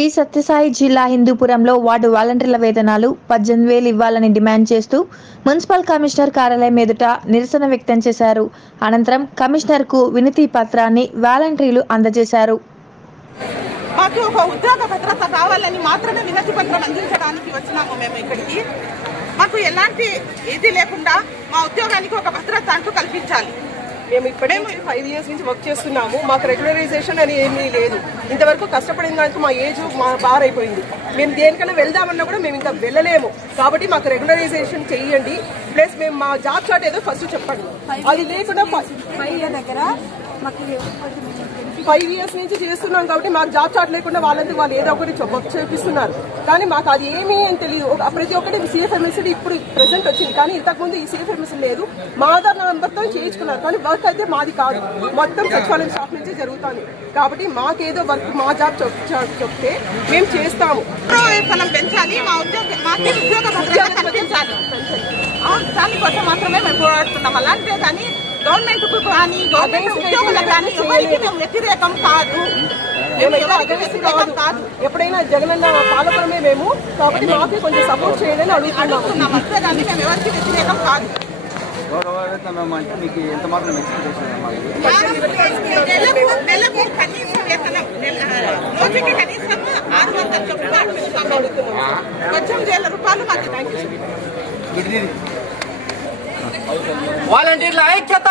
శ్రీ సత్యసాయి జిల్లా హిందూపురంలో వార్డు వాలంటీర్ల వేతనాలు 18,000 ఇవ్వాలని డిమాండ్ చేస్తూ మున్సిపల్ కమిషనర్ కార్యాలయం ఎదుట నిరసన వ్యక్తం చేశారు. అనంతరం కమిషనర్కు వినతి పత్రాన్ని వాలంటీర్లు అందజేశారు. మాకు ఒక ఉద్యోగ భద్రత కావాలని మాత్రమే వినతి పత్రం అందించడానికి వచ్చినాము. మేము ఇక్కడికి మాకు ఎలాంటి ఇది లేకుండా మా ఉద్యోగానికి ఒక భద్రత అంటూ కల్పించాలి. మేము ఇప్పుడే 5 years నుంచి వర్క్ చేస్తున్నాము. మాకు రెగ్యులరైజేషన్ అని ఏమీ లేదు. ఇంతవరకు కష్టపడిన దానికి మా ఏజ్ బార్ అయిపోయింది. మేము దేనికైనా వెళ్దామన్నా కూడా మేము ఇంకా వెళ్ళలేము. కాబట్టి మాకు రెగ్యులరైజేషన్ చేయండి. ప్లస్ మేము మా జాబ్ చార్ట్ ఏదో ఫస్ట్ చెప్పండి. అది లేకుండా 5 years నుంచి చేస్తున్నాం కాబట్టి మాకు జాబ్ చార్ట్ లేకుండా వాళ్ళు ఏదో ఒకటి చేపిస్తున్నారు. కానీ మాకు అది ఏమీ అని తెలియదు. ప్రతి ఒక్కటి CFMSD ఇప్పుడు ప్రెసెంట్ వచ్చింది, కానీ ఇంతకుముందు ఈ CFMSD లేదు. మా ఆధార్ నెంబర్తో చేయించుకున్నారు, కానీ వర్క్ అయితే మాది కాదు, మొత్తం సచివాలయం స్టాఫ్ నుంచే జరుగుతుంది. కాబట్టి మాకేదో వర్క్ మా జాబ్ చెప్తే మేము చేస్తాము. మనం పెంచాలి, ఉద్యోగ భద్రత కల్పించాలి. దానికోసం మాత్రమే మేము పోరాడుతున్నాం. అలాంటిదే కానీ గవర్నమెంట్ కానీ గవర్నమెంట్ ఉద్యోగులకు కానీ ఎవరికి మేము వ్యతిరేకం కాదు. ఎప్పుడైనా జగనన్న పాలకులమే మేము, కాబట్టి మాకు కొంచెం సపోర్ట్ చేయాలని అడుగుతున్నాం. అంతేగాని మేము ఎవరికి వ్యతిరేకం కాదు. నెలకు కనీస వేతనం రోజుకి కనీసం 600 చొప్పున అడుగుతున్నాం. 18,000 రూపాయలు మాకు వాలంటీర్ల ఐక్యత.